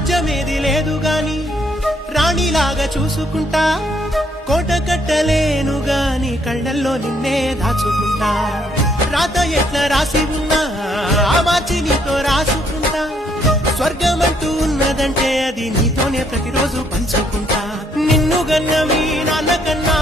రాజ్యమేది లేదు గాని రాణిలాగా చూసుకుంటా, కోట కట్టలేను గాని కళ్ళల్లో నిన్నే దాచుకుంటా. రాత ఎట్లా రాసి ఉన్నా ఆ మార్చి నీతో రాసుకుంటా, స్వర్గమంటూ ఉన్నదంటే అది నీతోనే ప్రతిరోజు పంచుకుంటా. నిన్ను గన్న మీ నాన్న కన్నా